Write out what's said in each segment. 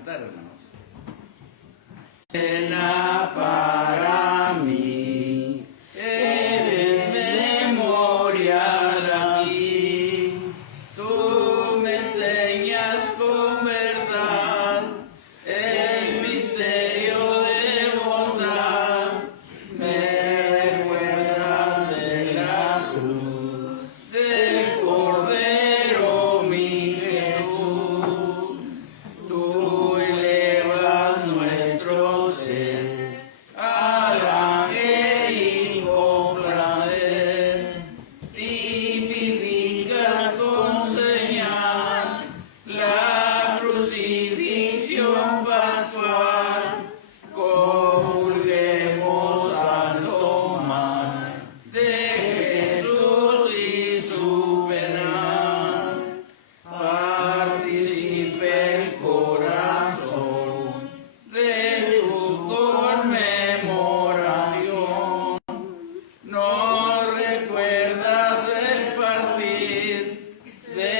cantar, hermanos. Cena para mí, eres memorial aquí. Tú me enseñas con verdad el misterio de bondad. Me recuerdas de la cruz del Cordero mi Jesús. Tú elevas nuestro ser al angélico placer, tipificas con señal la crucifixión pascual. Comulguemos al tomar de Jesús y su penal. Participe el corazón de tu conmemoración. Nos recuerdas el partir de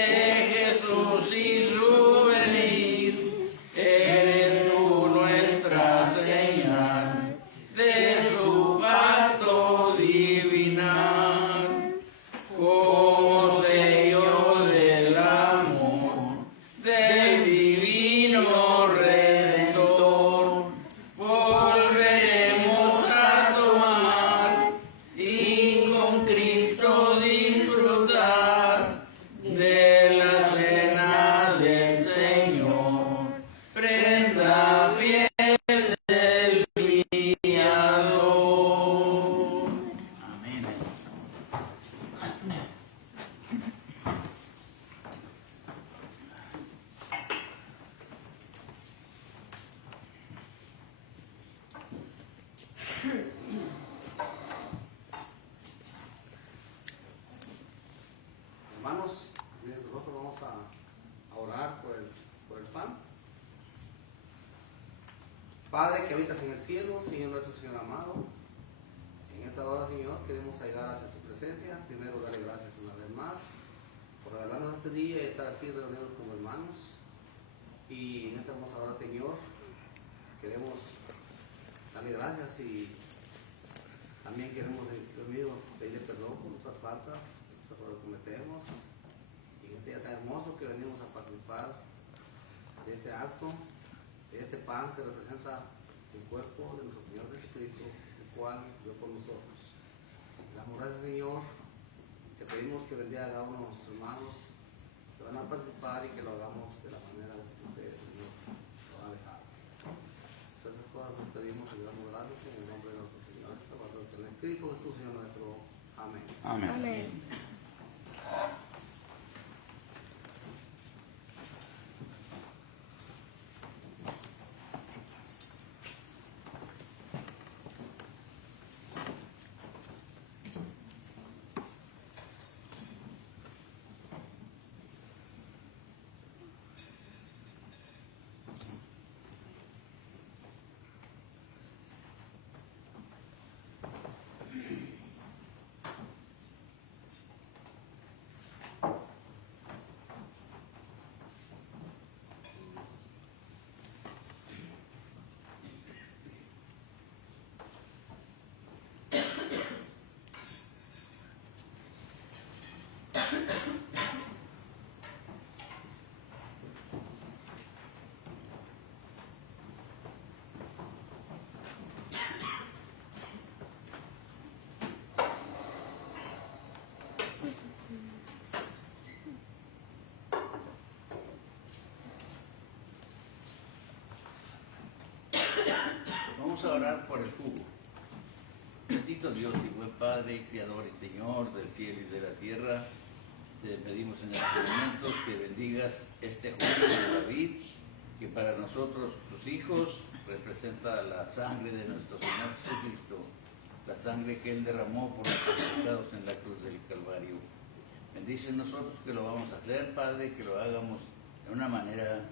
Jesús y su venir. Eres tú nuestra señal de su pacto divinal. Como sello del amor del divino Redentor, volveremos a tomar y con Cristo disfrutar de la cena del Señor, prenda fiel del Mediador. Amén. Hermanos, nosotros vamos a orar por el pan. Padre que habitas en el cielo, Señor nuestro Señor amado, en esta hora, Señor, queremos llegar hacia su presencia. Primero, darle gracias una vez más por regalarnos este día y estar aquí reunidos como hermanos. Y en esta hermosa hora, Señor, queremos darle gracias y también queremos, Dios mío, pedirle perdón por nuestras faltas, los errores que cometemos. Y en este día tan hermoso que venimos a participar de este acto, de este pan que representa el cuerpo de nuestro Señor Jesucristo, el cual dio por nosotros. Damos gracias, Señor. Te pedimos que bendiga a cada uno de nuestros hermanos que van a participar y que lo hagamos de la manera que usted, Señor, lo ha dejado. Todas estas cosas nos pedimos y damos gracias en el nombre de nuestro Señor Salvador, en Cristo Jesús, Señor nuestro. Amén. Amén. Amén. Vamos a orar por el jugo. Bendito Dios y buen Padre, Creador y Señor del cielo y de la tierra, te pedimos en estos momentos que bendigas este jugo de David, que para nosotros, tus hijos, representa la sangre de nuestro Señor Jesucristo, la sangre que Él derramó por nuestros pecados en la cruz del Calvario. Bendice nosotros que lo vamos a hacer, Padre, que lo hagamos de una manera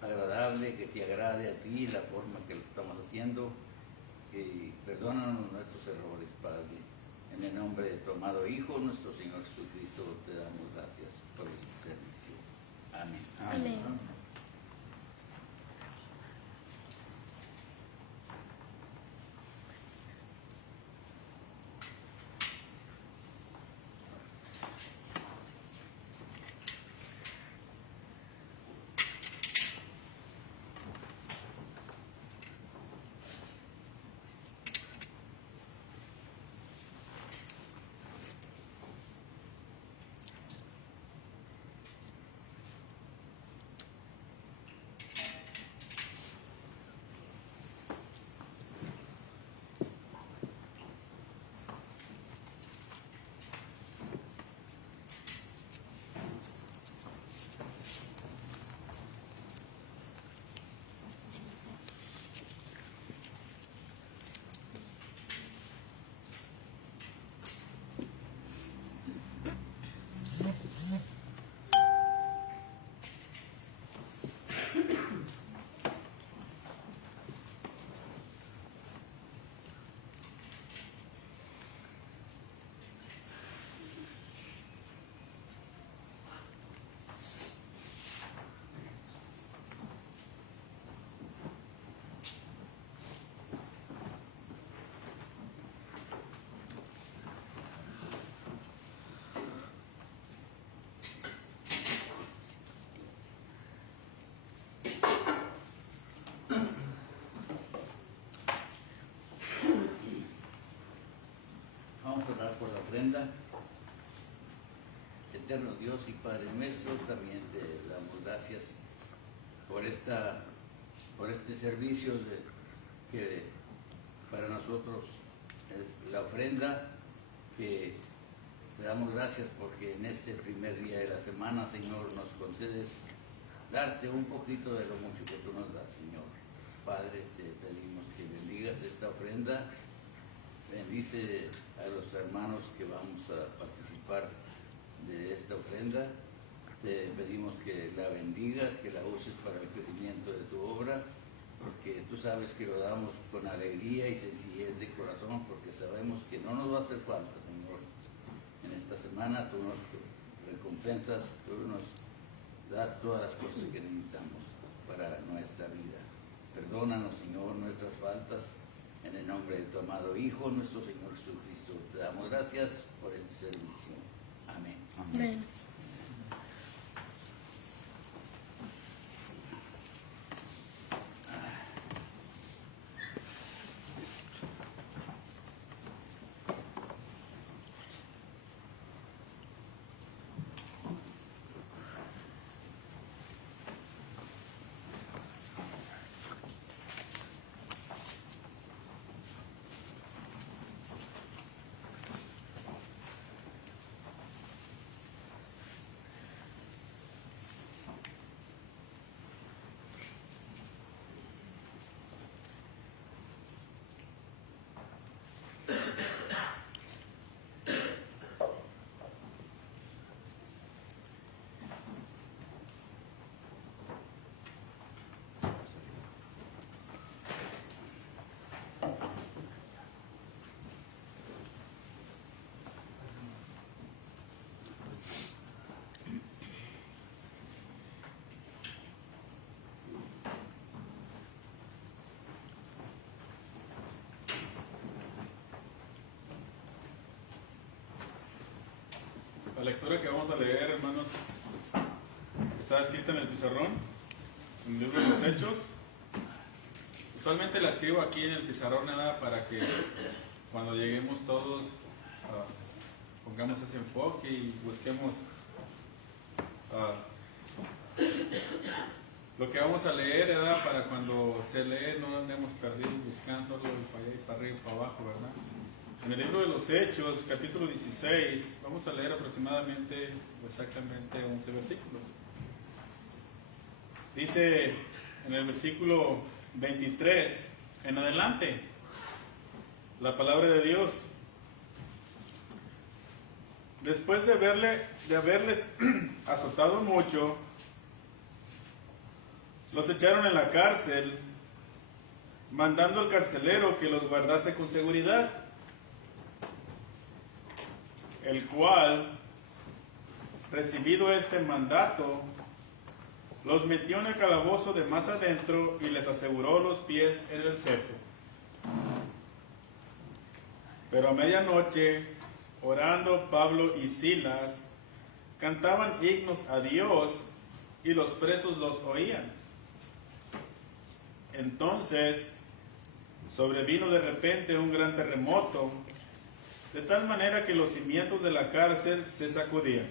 agradable, que te agrade a ti la forma que lo estamos haciendo, y perdónanos nuestros errores, Padre. En el nombre de tu amado Hijo, nuestro Señor Jesucristo, te damos gracias por este servicio. Amén. Amén. eterno Dios y Padre nuestro, también te damos gracias por este servicio que para nosotros es la ofrenda, que te damos gracias porque en este primer día de la semana, Señor, nos concedes darte un poquito de lo mucho que tú nos das, Señor. Padre, te pedimos que bendigas esta ofrenda, bendice a los hermanos que vamos a participar de esta ofrenda, te pedimos que la bendigas, que la uses para el crecimiento de tu obra, porque tú sabes que lo damos con alegría y sencillez de corazón, porque sabemos que no nos va a hacer falta, Señor. En esta semana tú nos recompensas, tú nos das todas las cosas que necesitamos para nuestra vida. Perdónanos, Señor, nuestras faltas, en el nombre de tu amado Hijo, nuestro Señor Jesucristo. Te damos gracias por este servicio. Amén. Amén. La lectura que vamos a leer, hermanos, está escrita en el pizarrón, en el libro de los Hechos. Usualmente la escribo aquí en el pizarrón, nada, para que cuando lleguemos todos pongamos ese enfoque y busquemos lo que vamos a leer, ¿verdad? Para cuando se lee no andemos perdidos buscándolo para allá y para arriba y para abajo, ¿verdad? En el libro de los Hechos, capítulo 16, vamos a leer aproximadamente, exactamente 11 versículos. Dice en el versículo 23 en adelante, la palabra de Dios: después de haberles azotado mucho, los echaron en la cárcel, mandando al carcelero que los guardase con seguridad, el cual, recibido este mandato, los metió en el calabozo de más adentro y les aseguró los pies en el cepo. Pero a medianoche, orando Pablo y Silas, cantaban himnos a Dios y los presos los oían. Entonces sobrevino de repente un gran terremoto, de tal manera que los cimientos de la cárcel se sacudían,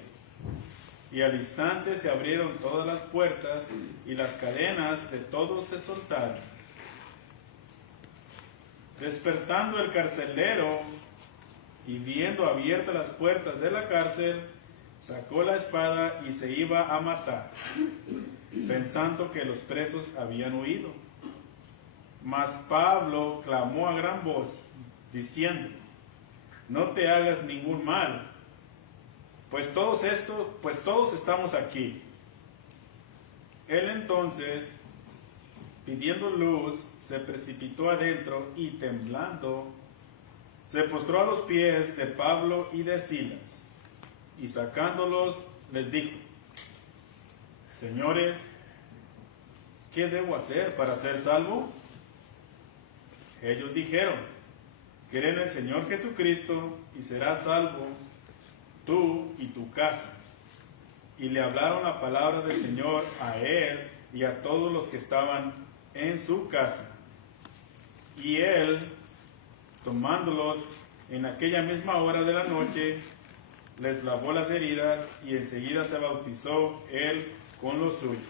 y al instante se abrieron todas las puertas y las cadenas de todos se soltaron. Despertando el carcelero y viendo abiertas las puertas de la cárcel, sacó la espada y se iba a matar, pensando que los presos habían huido. Mas Pablo clamó a gran voz, diciendo: no te hagas ningún mal, pues todos estamos aquí. Él entonces, pidiendo luz, se precipitó adentro y temblando, se postró a los pies de Pablo y de Silas, y sacándolos les dijo: señores, ¿qué debo hacer para ser salvo? Ellos dijeron: cree en el Señor Jesucristo y serás salvo tú y tu casa. Y le hablaron la palabra del Señor a él y a todos los que estaban en su casa. Y él, tomándolos en aquella misma hora de la noche, les lavó las heridas y enseguida se bautizó él con los suyos.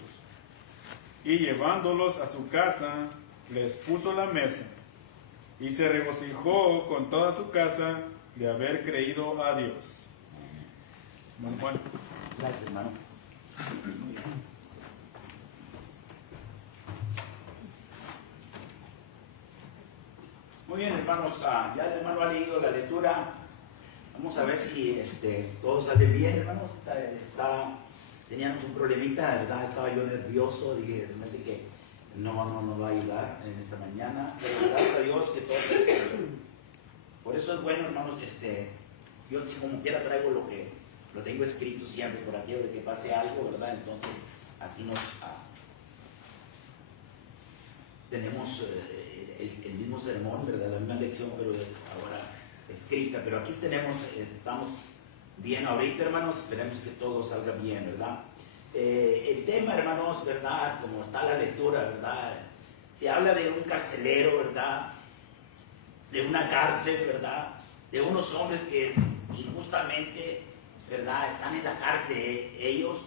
Y llevándolos a su casa, les puso la mesa y se regocijó con toda su casa de haber creído a Dios. Muy bueno. Gracias, hermano. Muy bien, hermanos, ya el hermano ha leído la lectura. Vamos a ver si todo sale bien, hermanos. Teníamos un problemita, ¿verdad? Estaba yo nervioso, dije, se me hace que no va a ayudar en esta mañana, pero gracias a Dios que todo sale bien. Por eso es bueno, hermanos, yo como quiera traigo lo tengo escrito siempre, por aquello de que pase algo, ¿verdad? Entonces, aquí tenemos el mismo sermón, ¿verdad? La misma lección, pero ahora escrita. Pero aquí estamos bien ahorita, hermanos. Esperemos que todo salga bien, ¿verdad? El tema, hermanos, ¿verdad? Como está la lectura, ¿verdad? Se habla de un carcelero, ¿verdad? De una cárcel, ¿verdad? De unos hombres que injustamente, ¿verdad? Están en la cárcel ellos,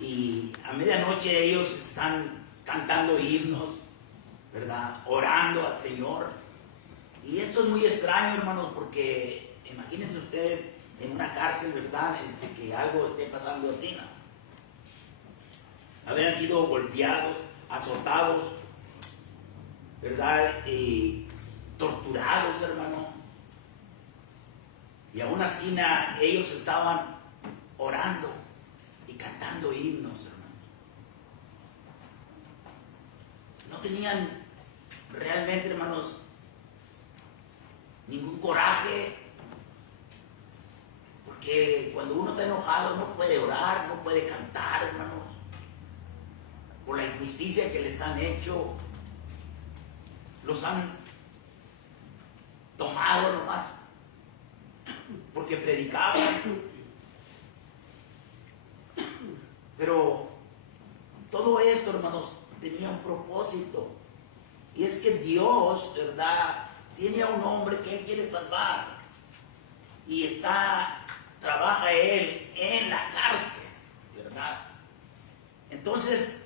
y a medianoche ellos están cantando himnos, ¿verdad? Orando al Señor. Y esto es muy extraño, hermanos, porque imagínense ustedes en una cárcel, ¿verdad? Que algo esté pasando así, ¿no? Habían sido golpeados, azotados, ¿verdad? Y torturados, hermano. Y aún así ellos estaban orando y cantando himnos, hermano. No tenían realmente, hermanos, ningún coraje, porque cuando uno está enojado no puede orar, no puede cantar, hermanos, por la injusticia que les han hecho. Los han tomado nomás porque predicaban. Pero todo esto, hermanos, tenía un propósito, y es que Dios, ¿verdad?, tiene a un hombre que Él quiere salvar, y trabaja Él en la cárcel, ¿verdad? Entonces,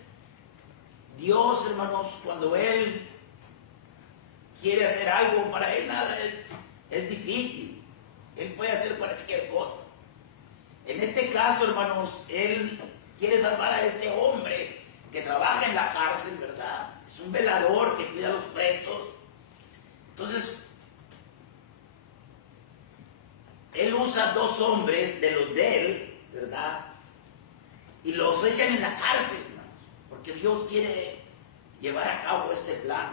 Dios, hermanos, cuando Él quiere hacer algo, para Él nada es difícil. Él puede hacer cualquier cosa. En este caso, hermanos, Él quiere salvar a este hombre que trabaja en la cárcel, ¿verdad? Es un velador que cuida a los presos. Entonces, Él usa 2 hombres de los de Él, ¿verdad? Y los echan en la cárcel, hermanos, porque Dios quiere llevar a cabo este plan.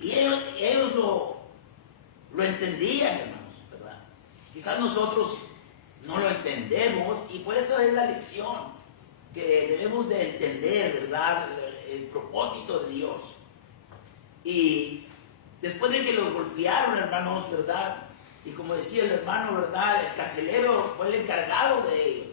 Y ellos lo entendían, hermanos, ¿verdad? Quizás nosotros no lo entendemos, y por eso es la lección que debemos de entender, ¿verdad? El propósito de Dios. Y después de que los golpearon, hermanos, ¿verdad? Y como decía el hermano, ¿verdad?, el carcelero fue el encargado de ello.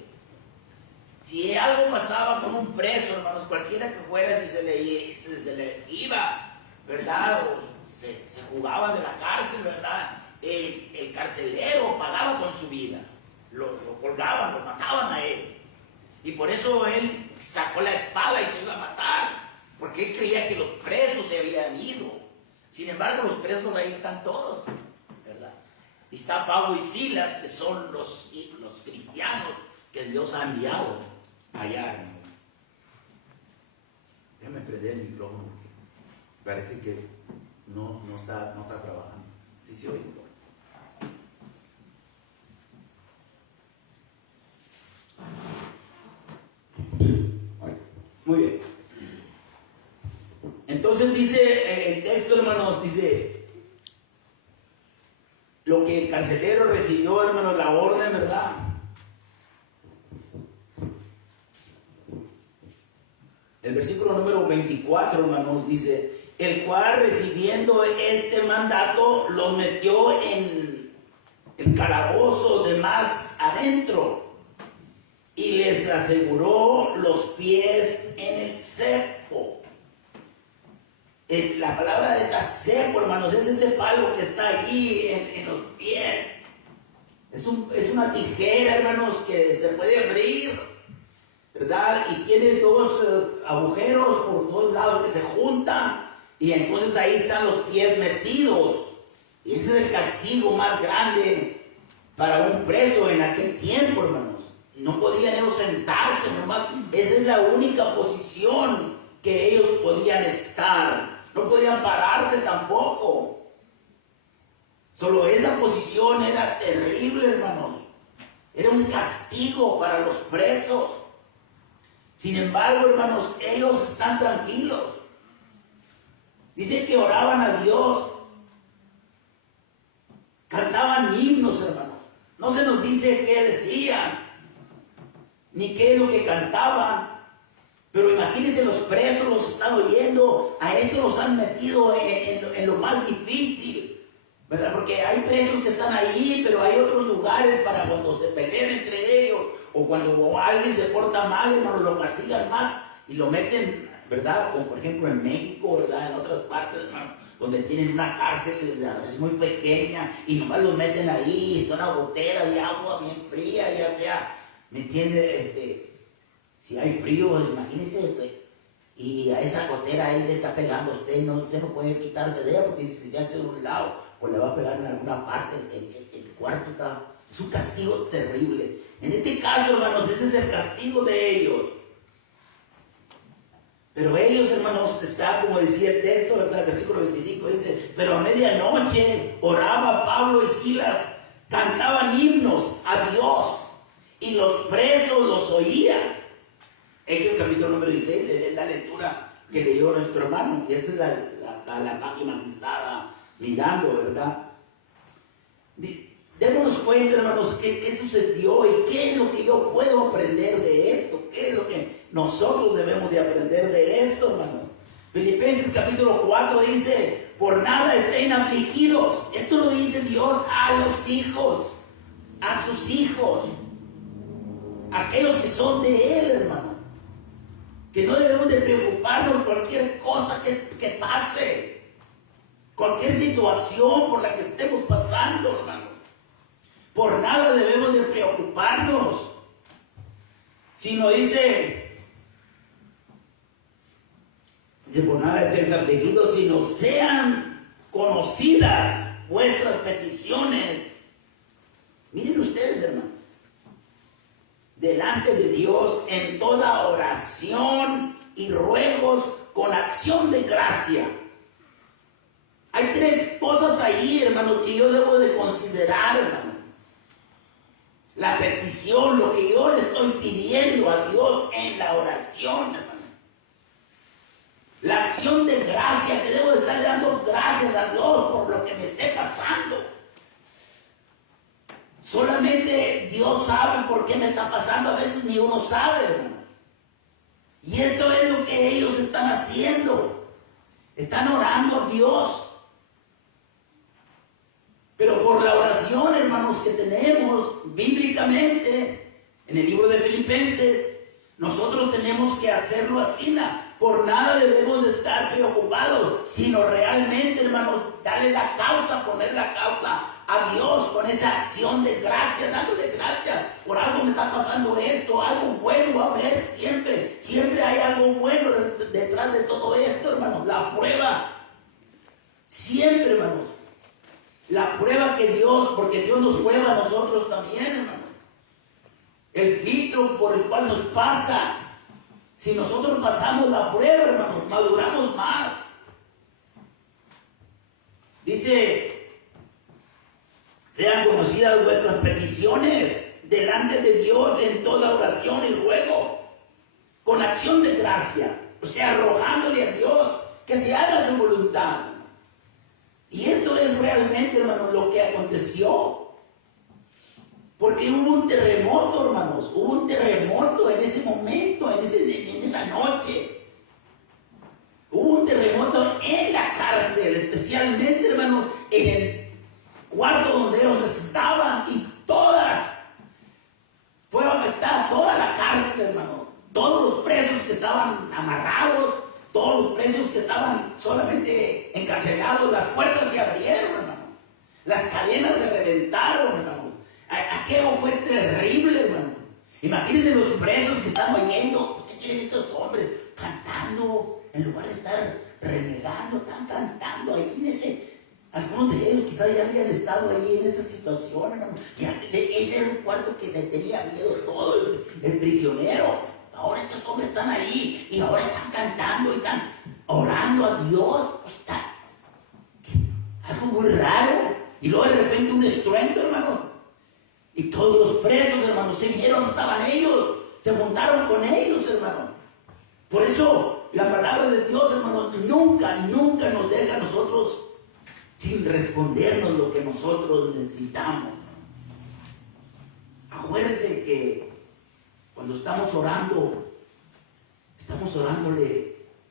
Si algo pasaba con un preso, hermanos, cualquiera que fuera, si se le iba, ¿verdad?, o se jugaban de la cárcel, ¿verdad?, el carcelero pagaba con su vida. Lo colgaban, lo mataban a él. Y por eso él sacó la espada y se iba a matar, porque él creía que los presos se habían ido. Sin embargo, los presos ahí están todos, ¿verdad? Y está Pablo y Silas, que son los cristianos que Dios ha enviado allá, hermanos. Déjame prender el micrófono, parece que no está trabajando. ¿Sí se oye? Muy bien. Entonces dice el texto, hermanos, dice lo que el carcelero recibió, hermanos, la orden, ¿verdad? El versículo número 24, hermanos, dice: el cual, recibiendo este mandato, los metió en el calabozo de más adentro, y les aseguró los pies en el cepo. La palabra de cepo, hermanos, es ese palo que está allí en los pies. Es una tijera, hermanos, que se puede abrir, ¿verdad? Y tiene dos agujeros por todos lados que se juntan. Y entonces ahí están los pies metidos. Y ese es el castigo más grande para un preso en aquel tiempo, hermanos. No podían ellos sentarse nomás. Esa es la única posición que ellos podían estar. No podían pararse tampoco. Solo esa posición era terrible, hermanos. Era un castigo para los presos. Sin embargo, hermanos, ellos están tranquilos. Dice que oraban a Dios. Cantaban himnos, hermanos. No se nos dice qué decían, ni qué es lo que cantaban. Pero imagínense, los presos los están oyendo. A estos los han metido en lo más difícil, ¿verdad? Porque hay presos que están ahí, pero hay otros lugares para cuando se pelean entre ellos, o cuando alguien se porta mal, hermano, lo castigan más y lo meten, ¿verdad? Como por ejemplo en México, ¿verdad? En otras partes, hermano, donde tienen una cárcel, ¿verdad? Es muy pequeña y nomás los meten ahí, está una gotera de agua bien fría, ya sea, ¿me entiende? Si hay frío, imagínese, y a esa gotera ahí le está pegando usted no puede quitarse de ella, porque si se hace de un lado, pues le va a pegar en alguna parte, el cuarto está, es un castigo terrible. En este caso, hermanos, ese es el castigo de ellos. Pero ellos, hermanos, está como decía el texto, ¿verdad? El versículo 25 dice, pero a medianoche oraba Pablo y Silas, cantaban himnos a Dios, y los presos los oían. Hechos capítulo número 16, es la lectura que leyó nuestro hermano, y esta es la máquina que estaba mirando, ¿verdad? Démonos cuenta, hermanos, qué sucedió y qué es lo que yo puedo aprender de esto, qué es lo que nosotros debemos de aprender de esto, hermano. Filipenses capítulo 4 dice, por nada estén afligidos. Esto lo dice Dios a los hijos, a sus hijos, aquellos que son de Él, hermano. Que no debemos de preocuparnos cualquier cosa que pase, cualquier situación por la que estemos pasando, hermano. Por nada debemos de preocuparnos, sino dice por nada estéis afligidos, sino sean conocidas vuestras peticiones. Miren ustedes, hermano, delante de Dios en toda oración y ruegos con acción de gracia. Hay tres cosas ahí, hermano, que yo debo de considerar, hermano. La petición, lo que yo le estoy pidiendo a Dios en la oración, hermano. La acción de gracia, que debo de estar dando gracias a Dios por lo que me esté pasando. Solamente Dios sabe por qué me está pasando, a veces ni uno sabe, hermano. Y esto es lo que ellos están haciendo. Están orando a Dios. Pero por la oración, hermanos, que tenemos bíblicamente en el libro de Filipenses, nosotros tenemos que hacerlo así. Por nada debemos de estar preocupados, sino realmente, hermanos, darle la causa, poner la causa a Dios con esa acción de gracia, dándole gracias por algo me está pasando esto, algo bueno va a haber siempre, siempre hay algo bueno detrás de todo esto, hermanos. La prueba, siempre, hermanos, la prueba que Dios, porque Dios nos prueba a nosotros también, hermanos. El filtro por el cual nos pasa. Si nosotros pasamos la prueba, hermanos, maduramos más. Dice, sean conocidas vuestras peticiones delante de Dios en toda oración y ruego, con acción de gracia, o sea, rogándole a Dios que se haga su voluntad. Y esto es realmente, hermanos, lo que aconteció. Porque hubo un terremoto, hermanos, hubo un terremoto en ese momento, en esa noche. Hubo un terremoto en la cárcel, especialmente, hermanos, en el cuarto donde ellos estaban, y fue afectada toda la cárcel, hermano. Todos los presos que estaban amarrados, todos los presos que estaban solamente encarcelados, las puertas se abrieron, hermano. Las cadenas se reventaron, hermano. Aquello fue terrible, hermano. Imagínense los presos que están oyendo. ¿Qué quieren estos hombres? Cantando, en lugar de estar renegando, están cantando ahí en ese. Algunos de ellos quizás ya habían estado ahí en esa situación, hermano. Ese era un cuarto que le tenía miedo todo el prisionero. Ahora estos hombres están ahí y ahora están cantando y están orando a Dios. Está algo muy raro. Y luego de repente un estruendo, hermano. Y todos los presos, hermano, se vieron, estaban ellos, se juntaron con ellos, hermano. Por eso la palabra de Dios, hermano, nunca nos deja a nosotros sin respondernos lo que nosotros necesitamos. Acuérdense que cuando estamos orándole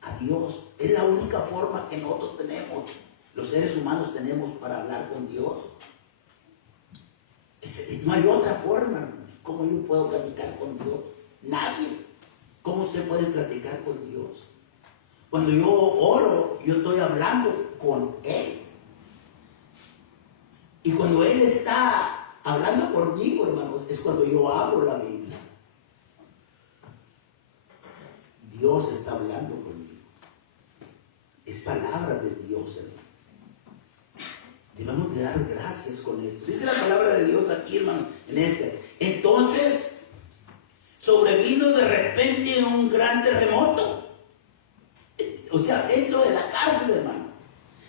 a Dios. Es la única forma que nosotros tenemos, los seres humanos tenemos para hablar con Dios. No hay otra forma, hermanos. ¿Cómo yo puedo platicar con Dios? Nadie. ¿Cómo usted puede platicar con Dios? Cuando yo oro, yo estoy hablando con Él. Y cuando Él está hablando conmigo, hermanos, es cuando yo abro la Biblia. Dios está hablando conmigo. Es palabra de Dios, hermano. Debemos de dar gracias con esto. Dice la palabra de Dios aquí, hermano, en este. Entonces, sobrevino de repente un gran terremoto. O sea, dentro de la cárcel, hermano.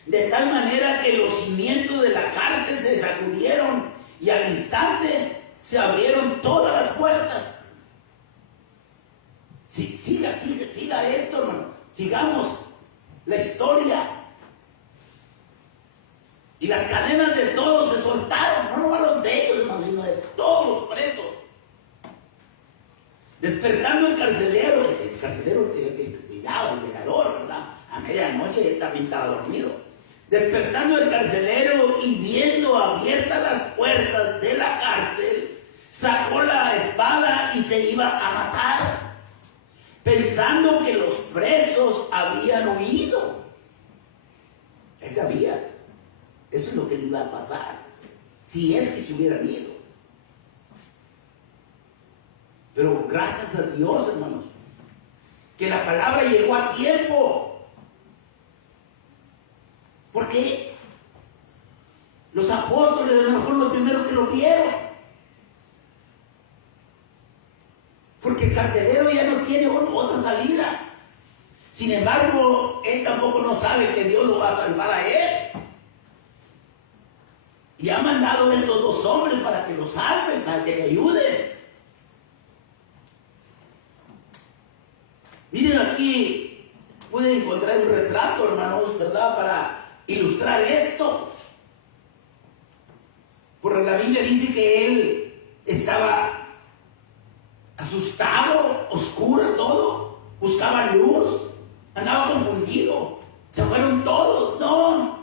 De tal manera que los cimientos de la cárcel se sacudieron y al instante se abrieron todas las puertas. Siga esto, hermano. Sigamos la historia. Y las cadenas de todos se soltaron. No nomás de ellos, hermano, sino de todos los presos. Despertando el carcelero que cuidaba, el velador, ¿verdad? A medianoche él también estaba dormido. Despertando el carcelero y viendo abiertas las puertas de la cárcel, sacó la espada y se iba a matar, pensando que los presos habían huido. Él sabía. Eso es lo que le iba a pasar, si es que se hubieran ido. Pero gracias a Dios, hermanos, que la palabra llegó a tiempo. Porque los apóstoles a lo mejor los primeros que lo vieron. Porque el carcelero ya no tiene otra salida. Sin embargo, él tampoco no sabe que Dios lo va a salvar a él. Y ha mandado a estos dos hombres para que lo salven, para que le ayuden. Miren aquí, pueden encontrar un retrato, hermanos, ¿verdad? Para ilustrar esto. Porque la Biblia dice que él estaba asustado, oscuro todo, buscaba luz, andaba confundido. Se fueron todos, no.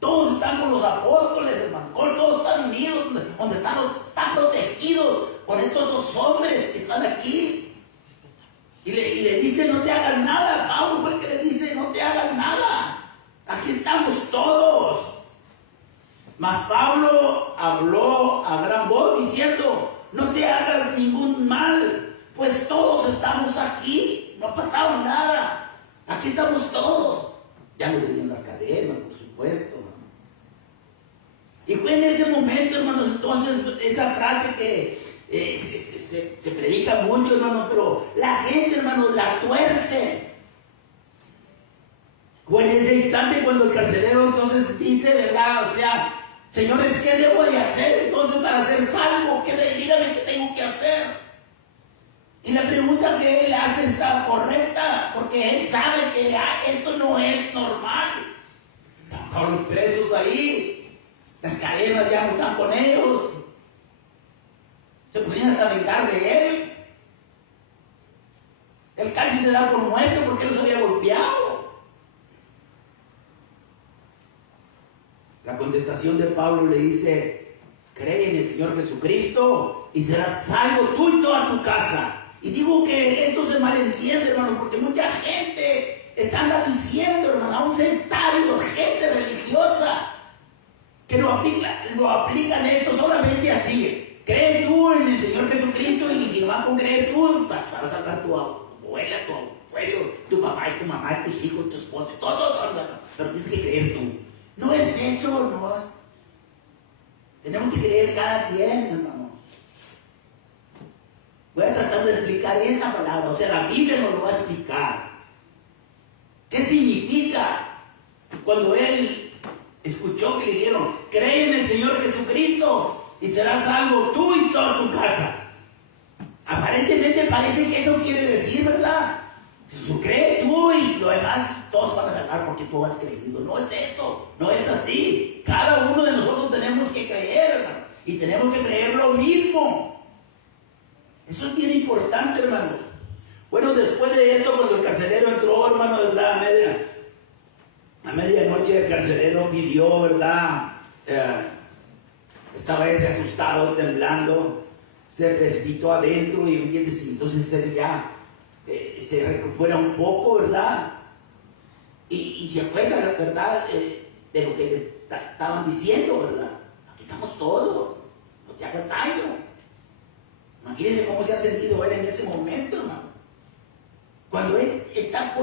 Todos están con los apóstoles, hermano. Todos están unidos, donde están protegidos por estos dos hombres que están aquí. Y le dice, no te hagas nada. Pablo fue el que le dice, no te hagas nada. Aquí estamos todos. Mas Pablo habló a gran voz diciendo, no te hagas ningún mal, pues todos estamos aquí. No ha pasado nada. Aquí estamos todos. Ya no venían las cadenas, por supuesto. Y fue en ese momento, hermanos, entonces esa frase que se predica mucho, hermano, pero la gente, hermano, la tuerce. Fue en ese instante cuando el carcelero entonces dice, ¿verdad? O sea, señores, ¿qué debo de hacer entonces para ser salvo? Dígame qué tengo que hacer. Y la pregunta que él hace está correcta, porque él sabe que esto no es normal. Están los presos ahí. Las cadenas ya no están con ellos. Se pusieron hasta vengar de él. Él casi se da por muerto porque él los había golpeado. La contestación de Pablo le dice, cree en el Señor Jesucristo y serás salvo tú y toda tu casa. Y digo que esto se malentiende, hermano, porque mucha gente está diciendo, hermano, a un sectario, gente religiosa, que lo aplican esto solamente así. cree tú en el Señor Jesucristo, y si no vas con creer tú, vas a salvar tu abuela, tu abuelo, tu papá y tu mamá, tus hijos, tu esposa, todos van a salvar. Pero tienes que creer tú. No es eso, no es. Tenemos que creer cada quien, hermano. Voy a tratar de explicar esta palabra, o sea, la Biblia nos lo va a explicar. ¿Qué significa cuando él escuchó que le dijeron, cree en el Señor Jesucristo y serás salvo tú y toda tu casa? Aparentemente parece que eso quiere decir, ¿verdad? Si tú crees tú y lo demás, todos van a salvar porque tú has creído. No es esto, no es así. Cada uno de nosotros tenemos que creer, hermano, y tenemos que creer lo mismo. Eso es bien importante, hermanos. Bueno, después de esto, cuando el carcelero entró, hermano, ¿verdad? A medianoche el carcelero pidió, ¿verdad? Estaba él asustado, temblando, se precipitó adentro y entonces él ya se recupera un poco, ¿verdad? Y se acuerda, ¿verdad? De lo que le estaban diciendo, ¿verdad? Aquí estamos todos, no te hagas daño. Imagínense cómo se ha sentido él en ese momento, hermano. Cuando él está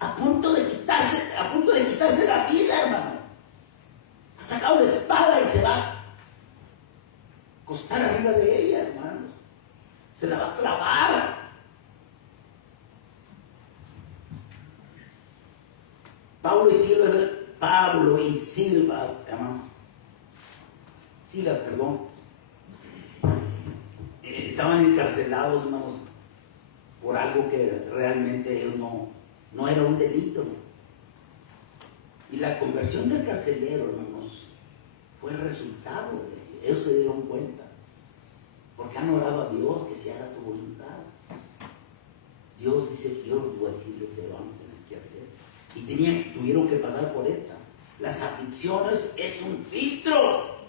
a punto de quitarse la vida, hermano. Ha sacado la espada y se va a acostar arriba de ella, hermano. Se la va a clavar. Pablo y Silas, hermano. Silas, perdón. Estaban encarcelados, hermanos, por algo que realmente no era un delito, ¿no? Y la conversión del carcelero, hermanos, fue el resultado de ellos. Se dieron cuenta, porque han orado a Dios que se haga tu voluntad. Dios dice que yo les voy a decir lo que van a tener que hacer, y tuvieron que pasar por esta. Las aflicciones es un filtro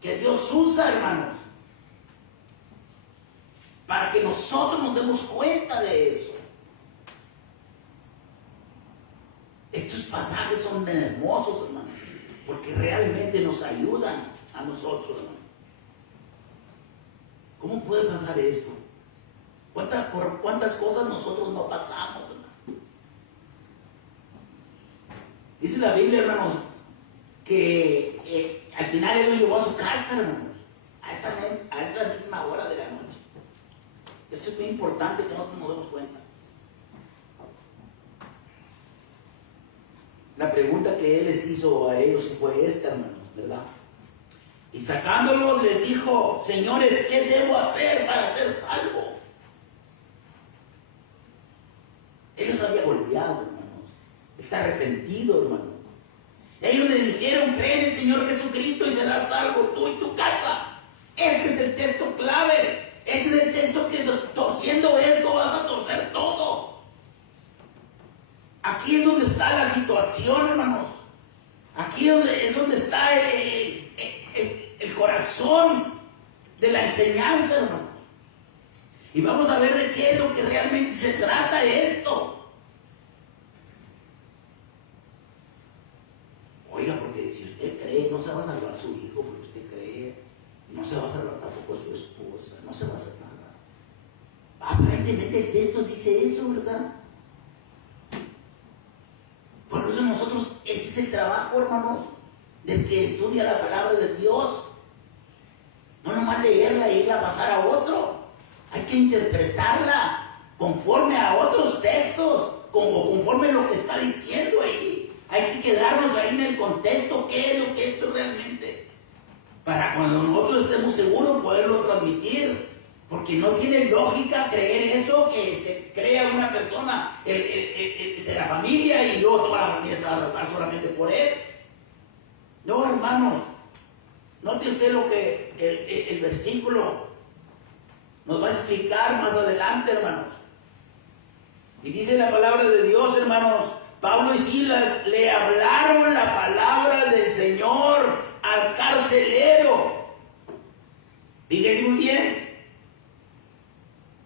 que Dios usa, hermanos, para que nosotros nos demos cuenta de eso. Estos pasajes son hermosos, hermano, porque realmente nos ayudan a nosotros, hermano. ¿Cómo puede pasar esto? ¿Por cuántas cosas nosotros no pasamos, hermano? Dice la Biblia, hermanos, que al final Él lo llevó a su casa, hermanos, a esa misma hora de la noche. Esto es muy importante que nosotros nos demos cuenta. La pregunta que Él les hizo a ellos fue esta, hermanos, ¿verdad? Y sacándolos les dijo, señores, ¿qué debo hacer para ser salvo? Él los había golpeado, hermanos. Está arrepentido, hermano. Ellos le dijeron, cree en el Señor Jesucristo y serás salvo tú y tu casa. Este es el texto clave. Este es el texto que torciendo esto vas a torcer todo. Aquí es donde está la situación, hermanos. Aquí es donde está el corazón de la enseñanza, hermanos. Y vamos a ver de qué es lo que realmente se trata esto. Oiga, porque si usted cree, no se va a salvar su hijo, porque usted cree, no se va a salvar tampoco su esposa, no se va a salvar. Aparentemente el texto dice eso, ¿verdad? Por eso nosotros, ese es el trabajo, hermanos, del que estudia la palabra de Dios. No nomás leerla e irla a pasar a otro. Hay que interpretarla conforme a otros textos, conforme a lo que está diciendo ahí. Hay que quedarnos ahí en el contexto, qué es lo que esto realmente, para cuando nosotros estemos seguros poderlo transmitir. Porque no tiene lógica creer eso, que se crea una persona de la familia y luego toda la familia se va a salvar solamente por él. No, hermanos. Note usted lo que el versículo nos va a explicar más adelante, hermanos. Y dice la palabra de Dios, hermanos, Pablo y Silas le hablaron la palabra del Señor al carcelero. Fíjense muy bien.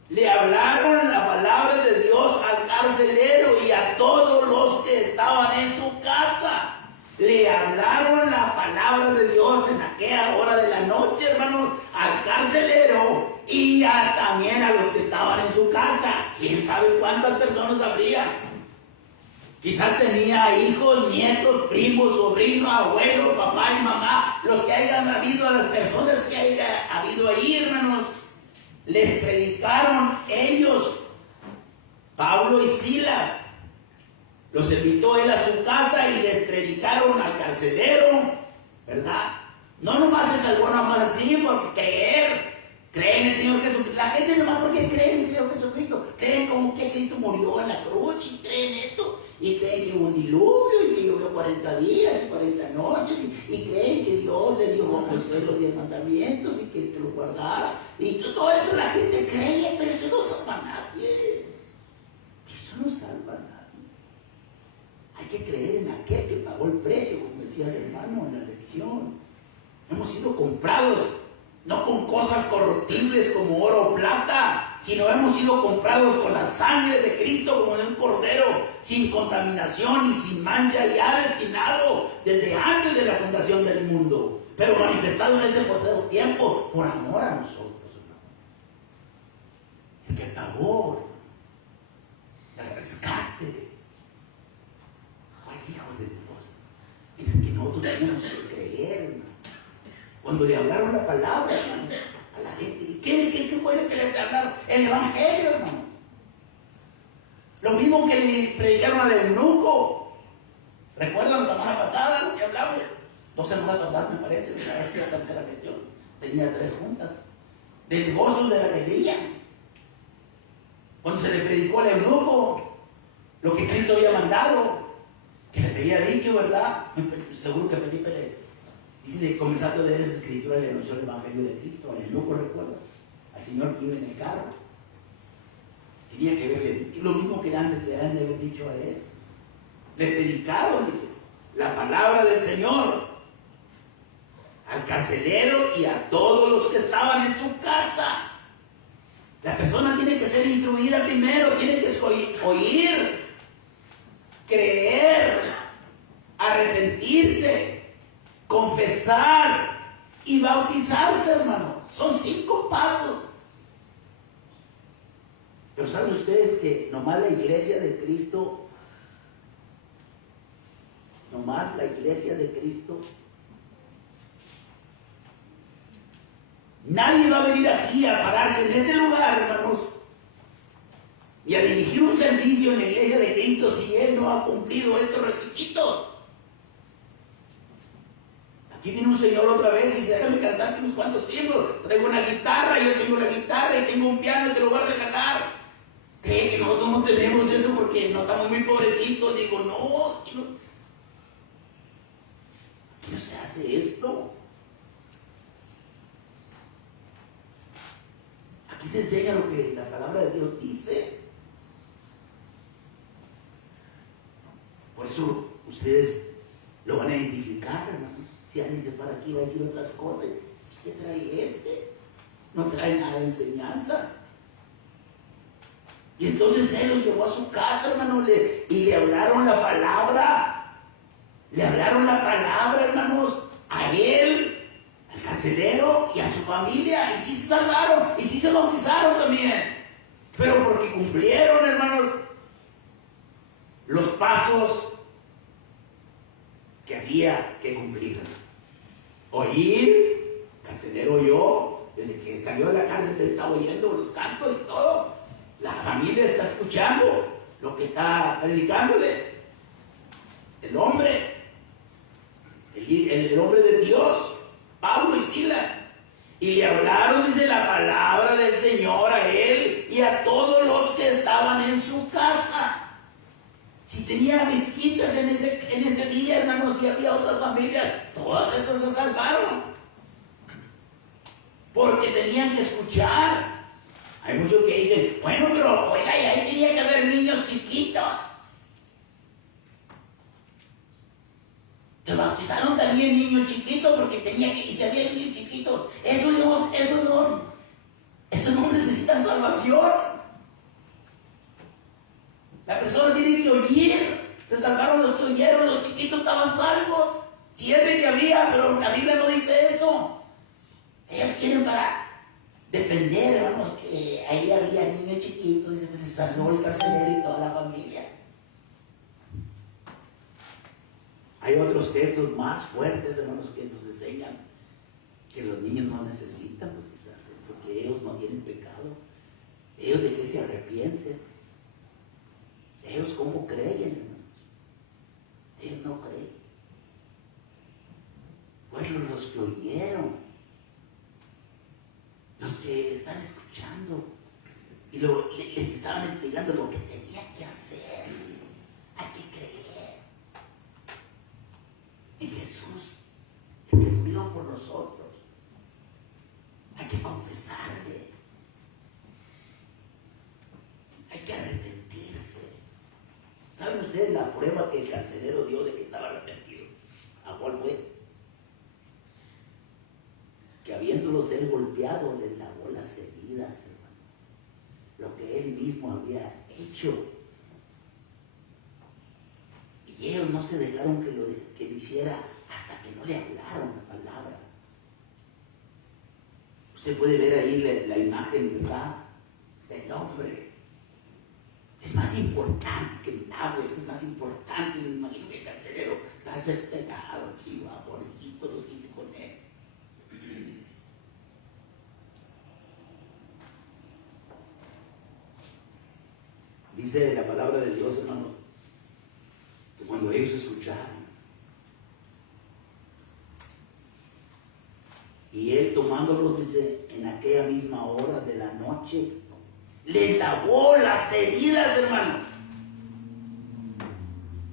Le hablaron la palabra de Dios al carcelero y a todos los que estaban en su casa. Le hablaron la palabra de Dios en aquella hora de la noche, hermanos, al carcelero y también a los que estaban en su casa. ¿Quién sabe cuántas personas habría? Quizás tenía hijos, nietos, primos, sobrinos, abuelos, papá y mamá, los que hayan habido, a las personas que haya habido ahí, hermanos. Les predicaron ellos, Pablo y Silas. Los invitó él a su casa y les predicaron al carcelero, ¿verdad? No nomás se salvó nomás así porque creen en el Señor Jesucristo. La gente nomás porque cree en el Señor Jesucristo, creen como que Cristo murió en la cruz y creen esto. Y creen que hubo un diluvio y que llovió 40 días y 40 noches y creen que Dios le dio a Moisés los 10 mandamientos y que lo guardara. Y todo eso la gente cree, pero eso no salva a nadie. Eso no salva a nadie. Hay que creer en aquel que pagó el precio, como decía el hermano en la lección. Hemos sido comprados no con cosas corruptibles como oro o plata, sino hemos sido comprados con la sangre de Cristo como de un cordero, sin contaminación y sin mancha, ya destinado desde antes de la fundación del mundo, pero manifestado en este tiempo por amor a nosotros, hermano. El que pagó el rescate fue el Hijo de Dios, en el que nosotros tenemos que creer, hermano. Cuando le hablaron la palabra, hermano, a la gente, ¿qué fue lo que le hablaron? El Evangelio, hermano. Lo mismo que le predicaron al eunuco. ¿Recuerdan la semana pasada lo que hablaba? 2 semanas atrás, me parece, esta es la tercera lección. Tenía 3 juntas. Del gozo, de la alegría. Cuando se le predicó al eunuco lo que Cristo había mandado, que les había dicho, ¿verdad? Seguro que Felipe le dice, comenzando de esa escritura, le anunció el Evangelio de Cristo. Al eunuco, recuerda, al Señor que iba en el carro. Tenía que verle lo mismo que le han de haber dicho a él. Le predicaron, dice, la palabra del Señor al carcelero y a todos los que estaban en su casa. La persona tiene que ser instruida primero, tiene que oír, creer, arrepentirse, confesar y bautizarse, hermano. Son 5 pasos. Pero ¿saben ustedes que nomás la iglesia de Cristo, nadie va a venir aquí a pararse en este lugar, hermanos, y a dirigir un servicio en la iglesia de Cristo si él no ha cumplido estos requisitos? Aquí viene un señor otra vez y dice, déjame cantarte unos cuantos himnos. Traigo una guitarra, yo tengo la guitarra y tengo un piano y te lo voy a regalar. ¿Cree que nosotros no tenemos eso porque no estamos muy pobrecitos? Digo, no, aquí no se hace esto. Aquí se enseña lo que la palabra de Dios dice. Por eso ustedes lo van a identificar, hermano. Si alguien se para aquí va a decir otras cosas, ¿qué trae no trae nada de enseñanza. Y entonces él los llevó a su casa, hermano, y le hablaron la palabra. Le hablaron la palabra, hermanos, a él, al carcelero y a su familia. Y sí se salvaron, y sí se bautizaron también. Pero porque cumplieron, hermanos, los pasos que había que cumplir. Oír, el carcelero oyó, desde que salió de la cárcel estaba oyendo los cantos y todo. La familia está escuchando lo que está predicándole. El hombre, el hombre de Dios, Pablo y Silas. Y le hablaron, dice, la palabra del Señor a él y a todos los que estaban en su casa. Si tenía visitas en ese día, hermanos, si había otras familias, todas esas se salvaron. Porque tenían que escuchar. Hay muchos que dicen, bueno, pero oiga, ahí tenía que haber niños chiquitos. Te bautizaron también niños chiquitos porque tenía que, y si había niños chiquitos, eso no necesitan salvación. La persona tiene que oír. Se salvaron los que oyeron, los chiquitos estaban salvos. Si es de que había, pero la Biblia no dice eso. Ellos quieren parar. defender, hermanos, que ahí había niños chiquitos, dice, pues se salvó el carcelero y toda la familia. Hay otros textos más fuertes, hermanos, que nos enseñan que los niños no necesitan bautizarse, porque ellos no tienen pecado. Ellos de qué se arrepienten. Ellos cómo creen, hermanos. Ellos no creen. Pues los que oyeron, los que están escuchando y les estaban explicando lo que tenía que hacer. Hay que creer en Jesús, que murió por nosotros. Hay que confesarle. Hay que arrepentirse. ¿Saben ustedes la prueba que el carcelero dio de que estaba arrepentido? ¿A cuál fue? Que habiéndolos él golpeado, les lavó las heridas, hermano. Lo que él mismo había hecho. Y ellos no se dejaron que lo hiciera hasta que no le hablaron la palabra. Usted puede ver ahí la imagen, ¿verdad? Del hombre. Es más importante que el agua, es más importante. Me imagino que el carcelero está desesperado, chiva, pobrecito, lo que hice con él. Dice la palabra de Dios, hermano, que cuando ellos escucharon, y él tomándolos, dice, en aquella misma hora de la noche, les lavó las heridas, hermano.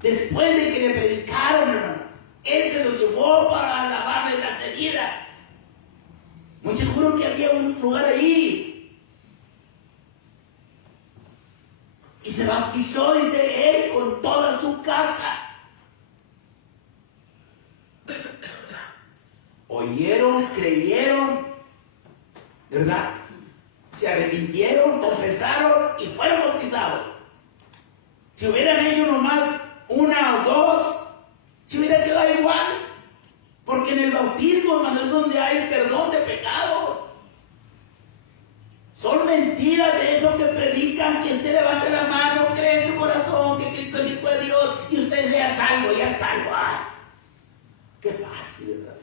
Después de que le predicaron, hermano, él se los llevó para lavarle las heridas. Muy seguro que había un lugar ahí. Y se bautizó, dice él, con toda su casa. Oyeron, creyeron, ¿verdad? Se arrepintieron, confesaron y fueron bautizados. Si hubieran hecho nomás una o dos, se hubiera quedado igual. Porque en el bautismo, hermano, es donde hay perdón de pecados. Son mentiras de esos que predican, que usted levante la mano, cree en su corazón que Cristo es el Hijo de Dios y usted sea salvo, ya salvo. ¡Ah! Qué fácil, ¿verdad?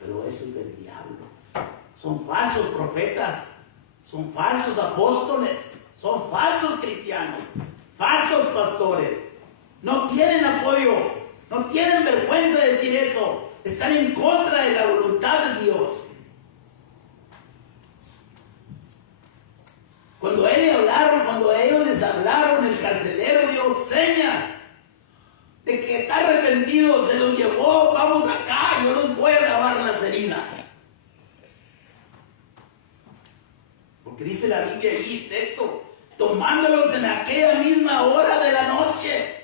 Pero eso es del diablo. Son falsos profetas, son falsos apóstoles, son falsos cristianos, falsos pastores. No tienen apoyo, no tienen vergüenza de decir eso. Están en contra de la voluntad de Dios. Cuando ellos les hablaron, el carcelero dio señas de que está arrepentido, se los llevó, vamos acá, yo los voy a lavar las heridas. Porque dice la Biblia ahí, texto, tomándolos en aquella misma hora de la noche,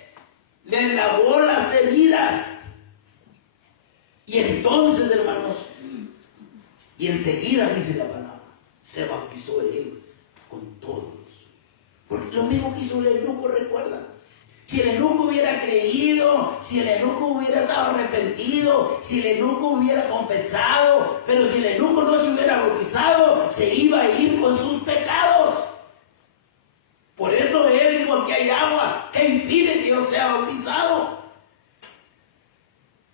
les lavó las heridas. Y entonces, hermanos, y enseguida dice la palabra, se bautizó él con todos. Porque lo mismo que hizo el eunuco, recuerda. Si el eunuco hubiera creído, si el eunuco hubiera estado arrepentido, si el eunuco hubiera confesado, pero si el eunuco no se hubiera bautizado, se iba a ir con sus pecados. Por eso él dijo, aquí hay agua, ¿qué impide que yo sea bautizado?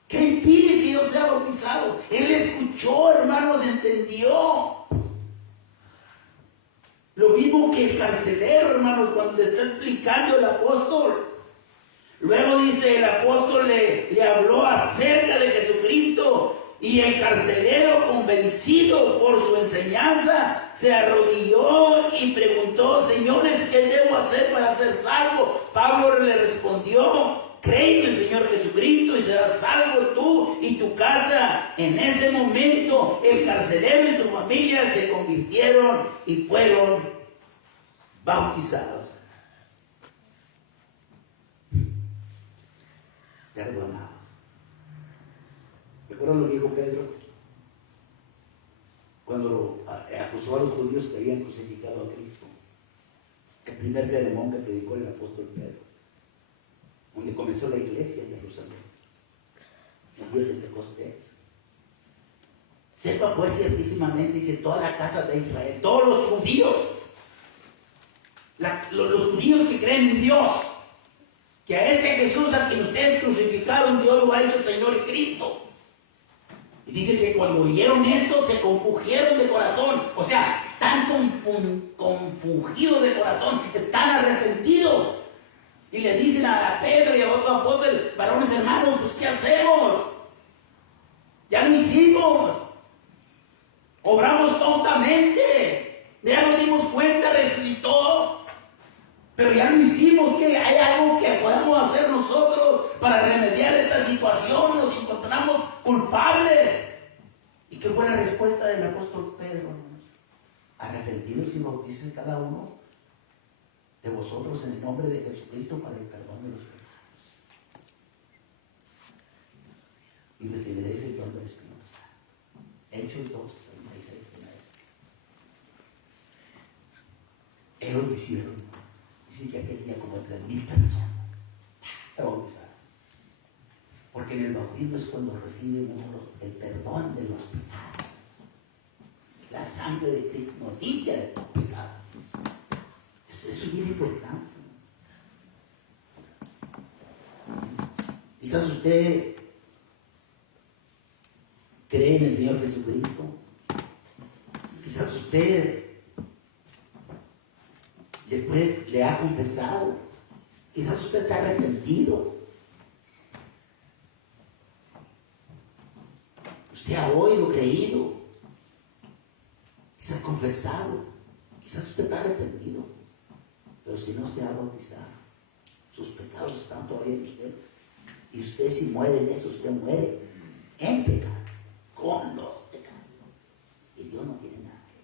¿Qué impide que yo sea bautizado? Él escuchó, hermanos, entendió. Lo mismo que el carcelero, hermanos, cuando le está explicando el apóstol. Luego dice, el apóstol le habló acerca de Jesucristo y el carcelero, convencido por su enseñanza, se arrodilló y preguntó, señores, ¿qué debo hacer para ser salvo? Pablo le respondió, cree en el Señor Jesucristo y serás salvo tú y tu casa. En ese momento el carcelero y su familia se convirtieron y fueron bautizados. Perdonados. ¿Recuerdan lo que dijo Pedro? Cuando acusó a los judíos que habían crucificado a Cristo. El primer sermón que predicó el apóstol Pedro, donde comenzó la iglesia en Jerusalén, el día de Pentecostés. Sepa pues ciertísimamente, dice, toda la casa de Israel, todos los judíos, los judíos que creen en Dios, que a este Jesús a quien ustedes crucificaron, Dios lo ha hecho Señor y Cristo. Y dice que cuando oyeron esto, se compungieron de corazón. O sea, están confundidos de corazón, están arrepentidos. Y le dicen a Pedro y a otros apóstoles, varones hermanos, pues ¿qué hacemos? Ya lo hicimos. Obramos tontamente. Ya nos dimos cuenta, resucitó. Pero ya lo hicimos, que hay algo que podamos hacer nosotros para remediar esta situación. Nos encontramos culpables. ¿Y qué fue la respuesta del apóstol Pedro? Arrepentidos y bauticen cada uno de vosotros en el nombre de Jesucristo para el perdón de los pecados. Y recibiréis el don del Espíritu Santo. Hechos 2, 36. Ellos lo hicieron. Dice que aquel día como 3,000 personas se bautizaron. Porque en el bautismo es cuando reciben el perdón de los pecados. La sangre de Cristo nos limpia de los pecados. Eso es bien importante. Quizás usted cree en el Señor Jesucristo. Quizás usted le ha confesado. Quizás usted está arrepentido. Usted ha oído, creído. Quizás confesado. Quizás usted está arrepentido. Pero si no se ha bautizado, sus pecados están todavía en usted. Y usted, si muere en eso, usted muere en pecado, con los pecados. Y Dios no tiene nada que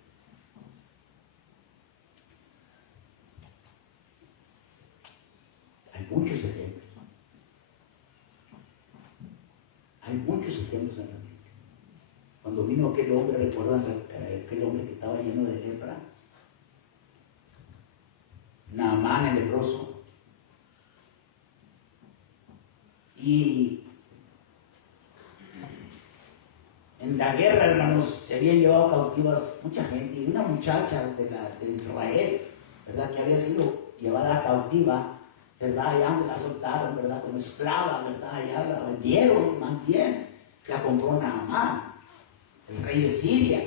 ver. Hay muchos ejemplos. Hay muchos ejemplos en la Biblia. Cuando vino aquel hombre, ¿recuerdan aquel hombre que estaba lleno de lepra? Naamán el leproso. Y en la guerra, hermanos, se habían llevado cautivas mucha gente. Y una muchacha de Israel, ¿verdad?, que había sido llevada cautiva, ¿verdad?, allá la soltaron, ¿verdad?, como esclava, ¿verdad?, allá la vendieron, más bien. La compró Naamán, el rey de Siria.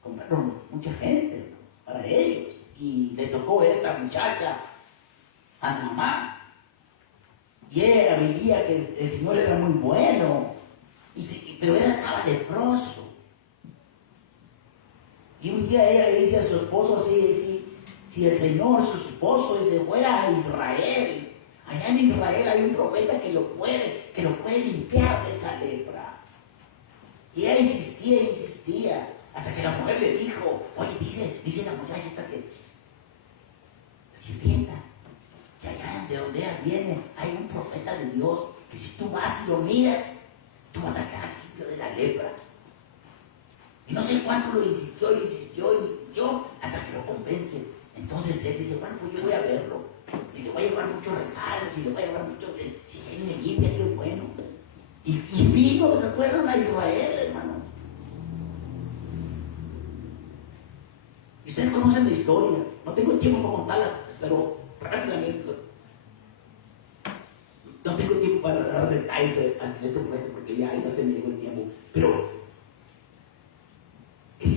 Compraron mucha gente, ¿no?, para ellos. Y le tocó esta muchacha a Naamán. Y ella veía que el Señor era muy bueno, pero ella estaba leproso. Y un día ella le dice a su esposo, si el Señor, su esposo, se fuera a Israel, allá en Israel hay un profeta que lo puede limpiar de esa lepra. Y ella insistía, hasta que la mujer le dijo, oye, dice la muchacha esta que sirvienta, que allá de donde ella viene hay un profeta de Dios, que si tú vas y lo miras, tú vas a quedar limpio de la lepra. Y no sé cuánto lo insistió, hasta que lo convence. Entonces él dice, bueno, pues yo voy a verlo, y le voy a llevar muchos regalos, y le voy a llevar mucho, si él me limpia, qué bueno. Y vino, recuerdan, a Israel, hermano. Y ustedes conocen la historia, no tengo tiempo para contarla, pero rápidamente. No tengo tiempo para dar detalles de este momento porque ya se me llegó el tiempo. Pero él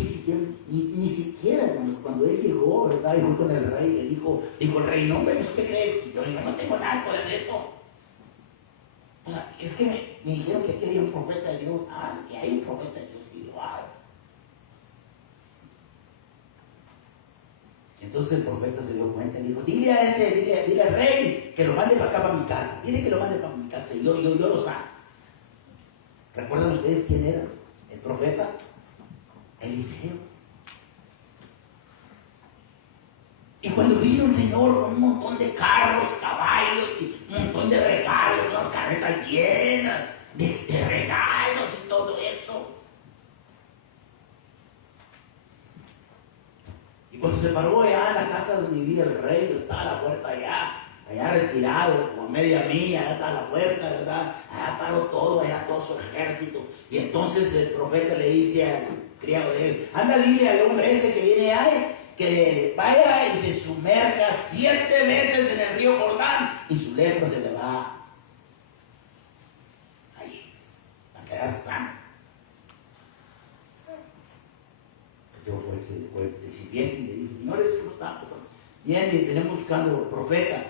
ni siquiera cuando él llegó, ¿verdad?, y fue con el rey, le dijo el rey, no, pero ¿qué crees? Que yo no tengo nada que poder de esto. O sea, es que me dijeron que aquí había un profeta de Dios. Que hay un profeta de Dios. Y wow. Entonces el profeta se dio cuenta y dijo, dile al rey que lo mande para acá, para mi casa. Dile que lo mande para mi casa. Yo lo saco. ¿Recuerdan ustedes quién era el profeta? Eliseo. Y cuando vino el Señor con un montón de carros, caballos, y un montón de regalos, unas carretas llenas de regalos y todo eso. Y cuando se paró allá en la casa donde vivía el rey, estaba la puerta allá, allá retirado, como a media milla, allá está la puerta, ¿verdad? Allá paró todo, allá todo su ejército. Y entonces el profeta le dice al criado de él, anda, dile al hombre ese que viene ahí, que vaya y se sumerja 7 veces en el río Jordán y su lepra se le va ahí, va a quedar sano. Yo fue el siguiente y le dice, señores, ¿cómo están? Bien, y venimos buscando profeta.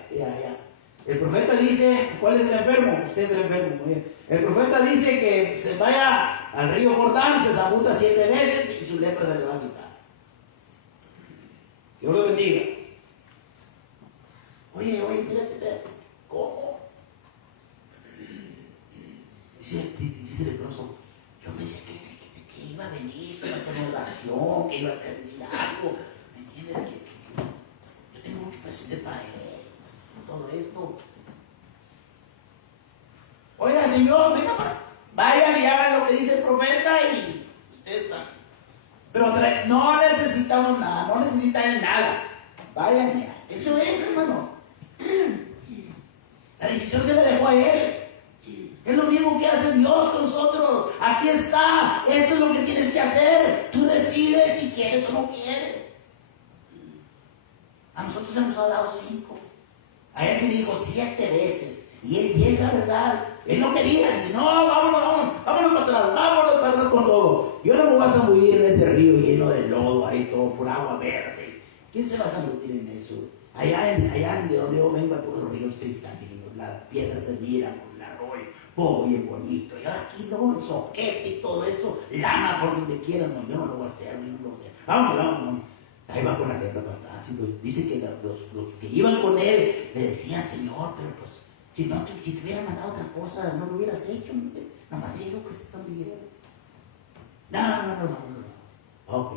El profeta dice, ¿cuál es el enfermo? Usted es el enfermo. Muy bien. El profeta dice que se vaya al río Jordán, se zambuta 7 veces y su lepra se le va a quitar. Dios lo bendiga. Oye, espérate. ¿Cómo? Dice el leproso, yo pensé que iba a venir, que iba a hacer una oración, que iba a hacer algo. ¿Me entiendes? Que yo tengo mucho presente para él, todo esto. Oiga, señor, venga, vaya y haga lo que dice el profeta y usted está. Pero no necesitamos nada, no necesitan nada. Vayan, eso es, hermano. La decisión se la dejó a él. Es lo mismo que hace Dios con nosotros. Aquí está, esto es lo que tienes que hacer. Tú decides si quieres o no quieres. A nosotros se nos ha dado 5. A él se le dijo 7 veces. Y él llega, ¿verdad? Él no quería, dice, no, vámonos para atrás, vámonos para atrás con lodo. Yo no me voy a zambullir en ese río lleno de lodo, ahí todo por agua verde. ¿Quién se va a zambullir en eso? Allá en de donde yo vengo hay puros ríos cristalinos, las piedras se miran por el arroyo, todo bien bonito. Y aquí no, el soquete y todo eso, lana por donde quiera, no, yo no lo voy a hacer, yo no lo voy a hacer. Vámonos. Ahí va con la lepra para atrás. Dice que los que iban con él le decían, Señor, pero pues, si te hubieran mandado otra cosa, no lo hubieras hecho. No me digo que se están viendo. No. Ok.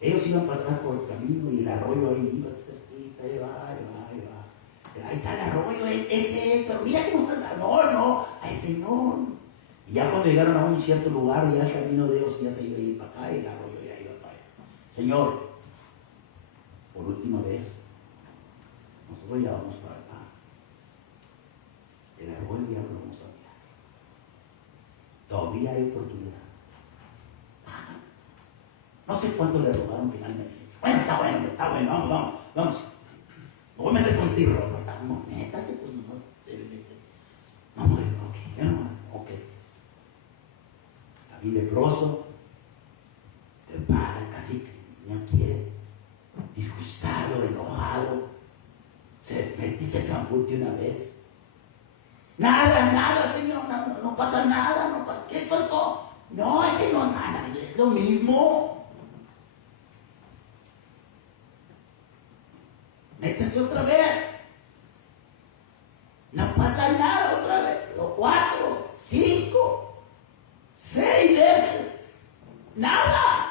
Ellos iban para atrás por el camino y el arroyo ahí iba cerquita, ahí va. Ahí está el arroyo, ese, pero mira cómo está. No, a ese no. Y ya cuando llegaron a un cierto lugar, ya el camino de ellos ya se iba a ir para acá y el arroyo ya iba para allá. Señor, por última vez, nosotros ya vamos para acá. El arroyo ya lo vamos a mirar. Todavía hay oportunidad. No sé cuánto le rogaron finalmente. Bueno, está bueno, vamos. No voy a meter contigo, pero estamos netas, pues no, ok. A mí leproso, te para casi que no quiere, disgustado, enojado, se mete y se zambulte una vez. Nada, señor, no pasa nada, ¿qué pasó? No, ese no, nada, es lo mismo. Métase otra vez. No pasa nada otra vez. 4, 5, 6 veces. Nada.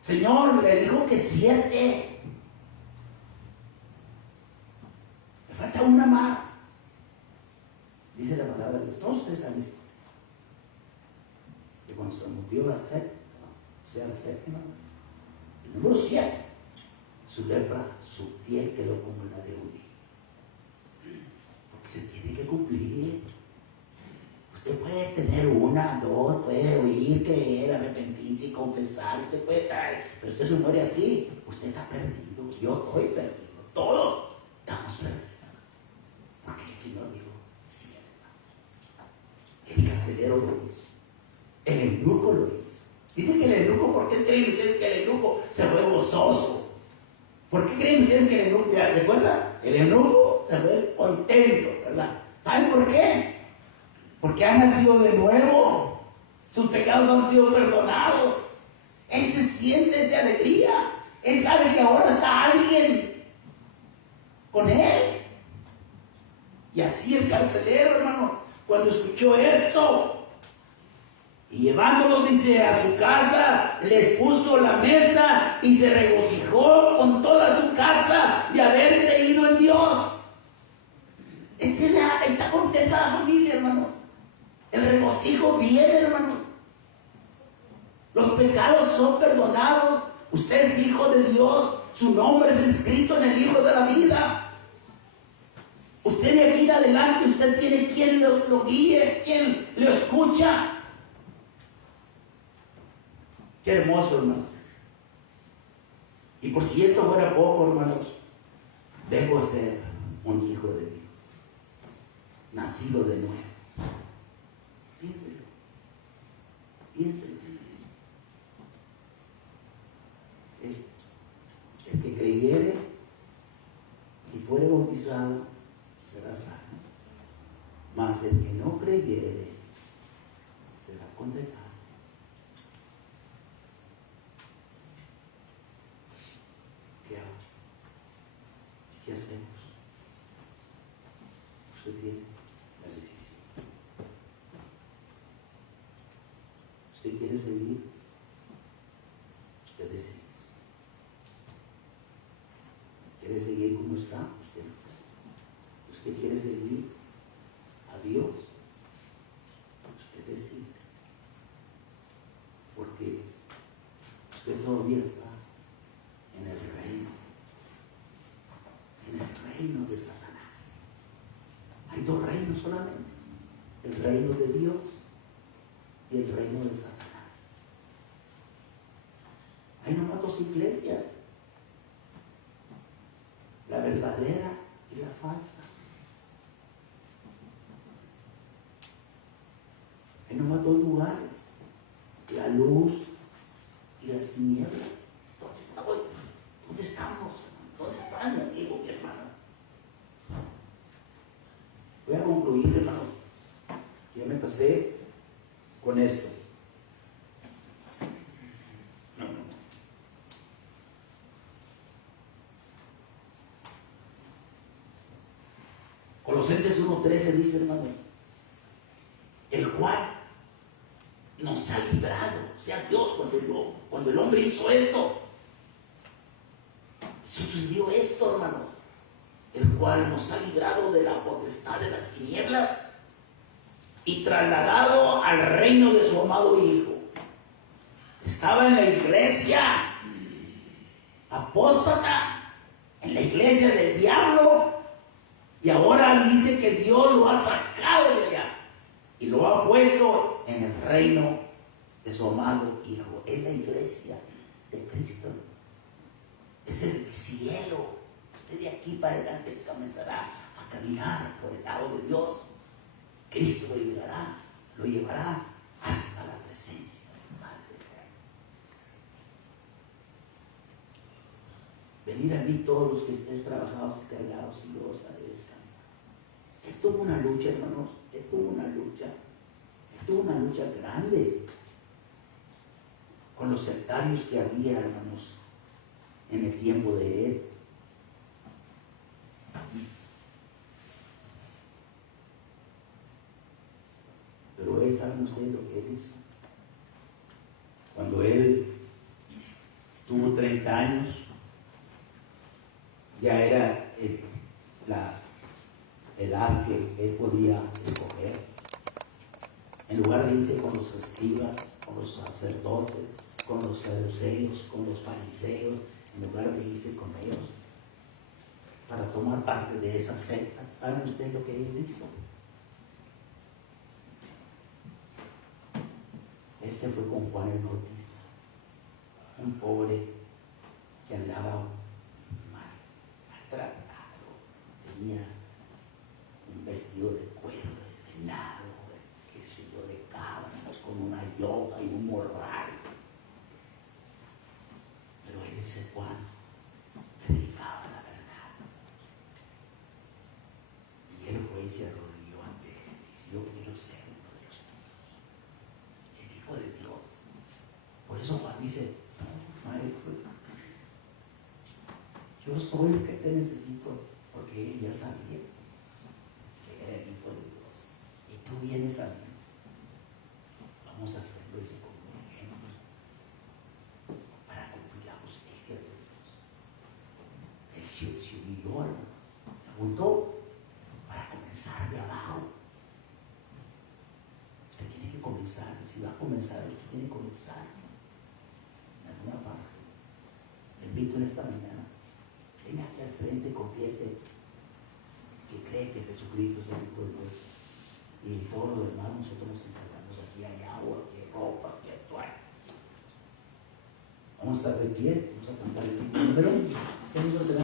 Señor, le dijo que 7. Le falta una más. Dice la palabra de Dios. Todos ustedes han visto. Que cuando se murió la séptima, el número 7. Su lepra, su piel quedó como la de un niño. Porque se tiene que cumplir. Usted puede tener 1, 2, puede oír, creer, arrepentirse y confesar. Usted puede caer, pero usted se muere así. Usted está perdido. Yo estoy perdido. Todos estamos perdidos. Porque el Señor dijo, 7. El carcelero lo hizo. El eunuco lo hizo. Dice que el eunuco, ¿por qué creen ustedes que el eunuco se fue gozoso? ¿Por qué creen ustedes que el eunuco, recuerdan? El eunuco se fue contento, ¿verdad? ¿Saben por qué? Porque han nacido de nuevo. Sus pecados han sido perdonados. Él se siente esa alegría. Él sabe que ahora está alguien con él. Y así el carcelero, hermano, cuando escuchó esto, y llevándolo, dice, a su casa, les puso la mesa y se regocijó con toda su casa de haber creído en Dios. Está contenta la familia, hermanos. El regocijo viene, hermanos. Los pecados son perdonados. Usted es hijo de Dios. Su nombre es inscrito en el libro de la vida. seguir adelante, usted tiene quien lo guíe, quien lo escucha. Qué hermoso, hermano. Y por si esto fuera poco, hermanos, vengo a ser un hijo de Dios, nacido de nuevo. Piénselo, piénselo. El que creyere y fuere bautizado será salvo, mas el que no creyere será condenado. ¿Qué hago? ¿Qué hacemos? Usted tiene la decisión. ¿Usted quiere seguir? Usted decide. ¿Quiere seguir como está? Usted lo decide. ¿Usted quiere seguir a Dios? Usted decide. Porque usted todavía está en el reino de Satanás. Hay dos reinos solamente: el reino de Dios y el reino de Satanás. Hay nomás dos iglesias: la verdadera y la falsa. Hay nomás dos lugares: la luz y las tinieblas. ¿Dónde estamos? ¿Dónde está mi amigo, mi hermano? Voy a concluir, hermanos. Ya me pasé con esto. Colosenses 1:13 dice, hermanos, el cual nos ha librado. O sea, Dios, cuando el hombre hizo esto, sucedió esto, hermanos, el cual nos ha librado de la potestad de las tinieblas y trasladado al reino de su amado Hijo. Estaba en la iglesia apóstata, en la iglesia del diablo, y ahora dice que Dios lo ha sacado de allá y lo ha puesto en el reino de su amado Hijo. Es la iglesia de Cristo. Es el cielo. Usted de aquí para adelante comenzará a caminar por el lado de Dios. Cristo lo llevará hasta la presencia del Padre. Venid a mí todos los que estéis trabajados y cargados, y yo os haré descansar. Esto es una lucha, hermanos. Esto es una lucha grande con los sectarios que había, hermanos, en el tiempo de él. Pero él, ¿saben ustedes lo que él hizo? Cuando él tuvo 30 años, ya era la edad que él podía escoger. En lugar de irse con los escribas, con los sacerdotes, con los saduceos, con los fariseos, en lugar de irse con ellos para tomar parte de esa secta, ¿saben ustedes lo que él hizo? Él se fue con Juan el Bautista, un pobre que andaba maltratado, tenía un vestido de cuero, de venado, qué sé yo, de cabra, con una yoga y un morral. Pero él, ese Juan, predicaba la verdad. Y él fue y se arrodilló ante él y dice: yo quiero ser uno de los tuyos, el Hijo de Dios. Por eso Juan dice: no, maestro, yo soy el que te necesito, porque él ya sabía que era el Hijo de Dios. Y tú vienes a mí. Vamos a hacerlo, dice, como un ejemplo, para cumplir la justicia de Dios. Él se humilló, se agotó para comenzar de abajo. Usted tiene que comenzar. Si va a comenzar, usted tiene que comenzar en alguna parte. Le invito en esta mañana: venga aquí al frente y confiese que cree que Jesucristo es el Hijo de Dios. Y todo lo demás nosotros nos encargamos. Aquí hay agua, aquí hay ropa, aquí hay toalla. Vamos a estar de pie, vamos a cantar el himno número.